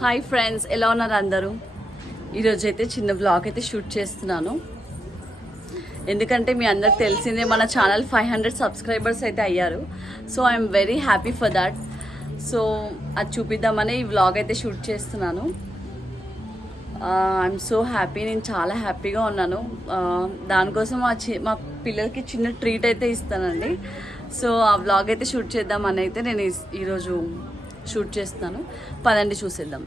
Hi friends, ఎలా ఉన్నారు అందరూ? ఈరోజు అయితే చిన్న బ్లాగ్ అయితే షూట్ చేస్తున్నాను. ఎందుకంటే మీ అందరికి తెలిసిందే మన ఛానల్ 500 సబ్స్క్రైబర్స్ అయితే అయ్యారు. So I'm very happy for that. So అది చూపిద్దామని ఈ వ్లాగ్ అయితే షూట్ చేస్తున్నాను. ఐఎమ్ సో హ్యాపీ, నేను చాలా హ్యాపీగా ఉన్నాను. దానికోసం మా పిల్లలకి చిన్న ట్రీట్ అయితే ఇస్తానండి. సో ఆ వ్లాగ్ అయితే షూట్ చేద్దామని అయితే నేను ఈరోజు షూట్ చేస్తున్నాను. పదండి చూసేద్దాం.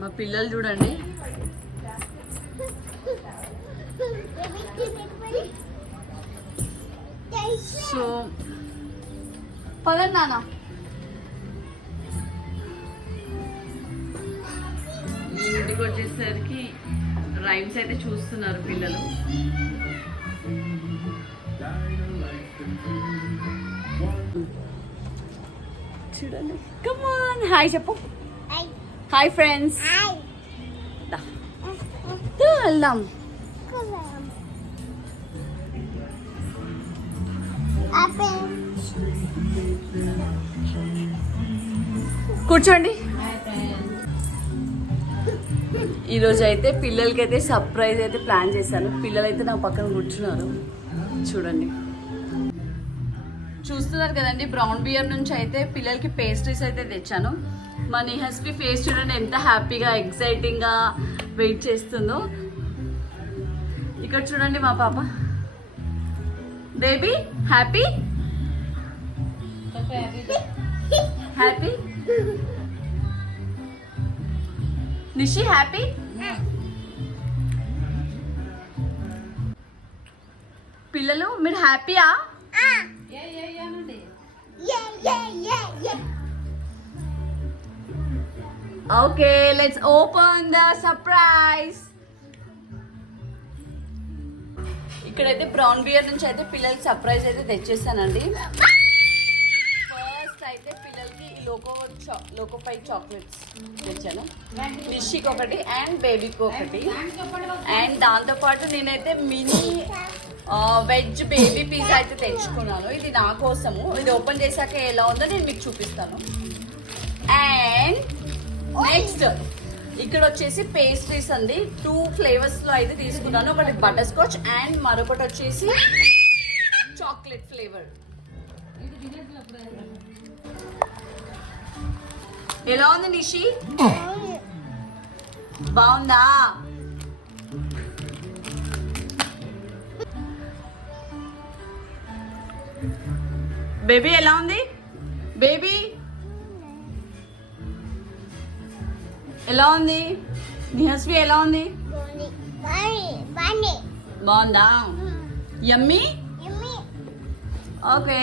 మా పిల్లలు చూడండి, సో పదండి నాన్న. ఇంటికి వచ్చేసరికి రైమ్స్ అయితే చూస్తున్నారు పిల్లలు. చూడండి, కమ్ ఆన్, హాయ్ చెప్పు. హాయ్ ఫ్రెండ్స్, వెళ్దాం. కూర్చోండి. ఈరోజు అయితే పిల్లలకైతే సర్ప్రైజ్ అయితే ప్లాన్ చేశాను. పిల్లలైతే నా పక్కన కూర్చున్నారు. చూడండి, చూస్తున్నారు కదండి. బ్రౌన్ బియర్ నుంచి అయితే పిల్లలకి పేస్ట్రీస్ అయితే తెచ్చాను. మా నిహస్వి ఫేస్ చూడండి ఎంత హ్యాపీగా ఎక్సైటింగ్గా వెయిట్ చేస్తుందో. ఇక్కడ చూడండి మా పాప. Baby happy happy. Nishi happy. పిల్లలు మీరు హ్యాపీయా? Okay, let's open the surprise. ఇక్కడైతే బ్రౌన్ బియర్ నుంచి అయితే పిల్లలకి సర్ప్రైజ్ అయితే తెచ్చేసానండి. ఫస్ట్ అయితే పిల్లలకి ఈ లోకో 5 చాక్లెట్స్ తెచ్చాను. నిషికి ఒకటి అండ్ బేబీకి ఒకటి. అండ్ దాంతోపాటు నేనైతే మినీ వెజ్ బేబీ పిజ్జా అయితే తెచ్చుకున్నాను. ఇది నా కోసము. ఇది ఓపెన్ చేశాక ఎలా ఉందో నేను మీకు చూపిస్తాను. అండ్ నెక్స్ట్ ఇక్కడ వచ్చేసి పేస్ట్రీస్ అండి. 2 ఫ్లేవర్స్ లో అయితే తీసుకున్నాను. ఒకటి బటర్ స్కాచ్ అండ్ మరొకటి వచ్చేసి చాక్లెట్ ఫ్లేవర్. ఎలా ఉంది నిషి? బాగుందా? బేబీ ఎలా ఉంది? బేబీ ఎలా ఉంది? నిహస్వి ఎలా ఉంది? బాగుందా? యమ్మీ. ఓకే.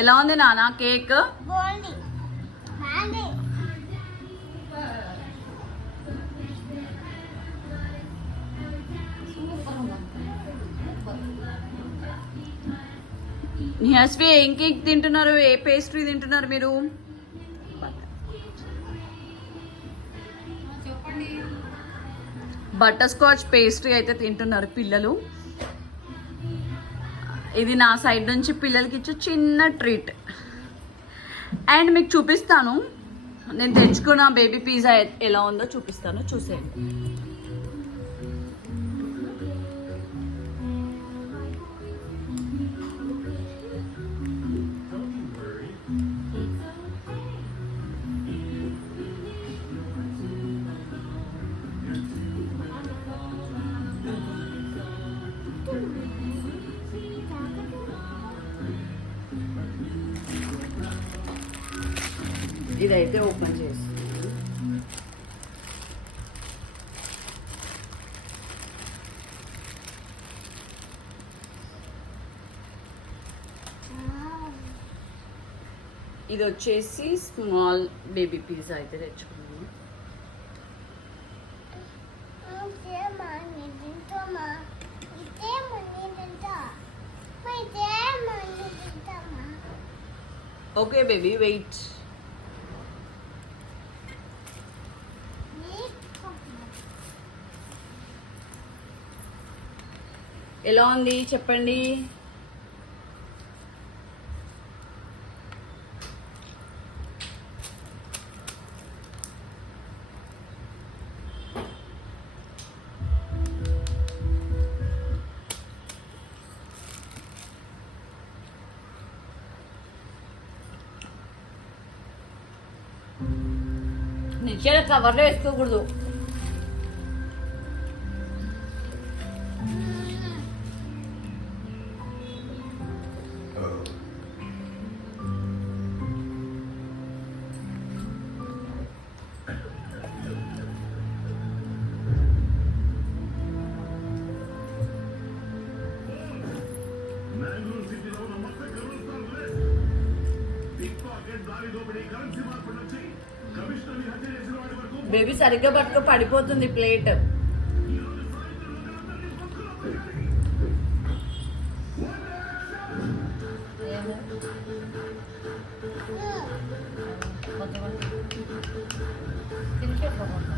ఎలా ఉంది నాన్న కేక్? నిహస్వి ఏం కేక్ తింటున్నారు? ఏ పేస్ట్రీ తింటున్నారు మీరు? బటర్ స్కాచ్ పేస్ట్రీ అయితే తింటున్నారు పిల్లలు. ఇది నా సైడ్ నుంచి పిల్లలకి ఇచ్చే చిన్న ట్రీట్. అండ్ మీకు చూపిస్తాను, నేను తెచ్చుకున్న బేబీ పిజ్జా ఎలా ఉందో చూపిస్తాను, చూసేయండి. ఇదైతే ఓపెన్ చేసి ఇది వచ్చేసి స్మాల్ బేబీ పిజ్జా అయితే తెచ్చుకున్నాను. Okay baby wait. ఎలా ఉంది చెప్పండి. నిజంగా కవర్లో వేసుకోకూడదు. బేబీ సరిగ్గా పట్టుకో, పడిపోతుంది ప్లేట్. తినిపెట్టుకోకుండా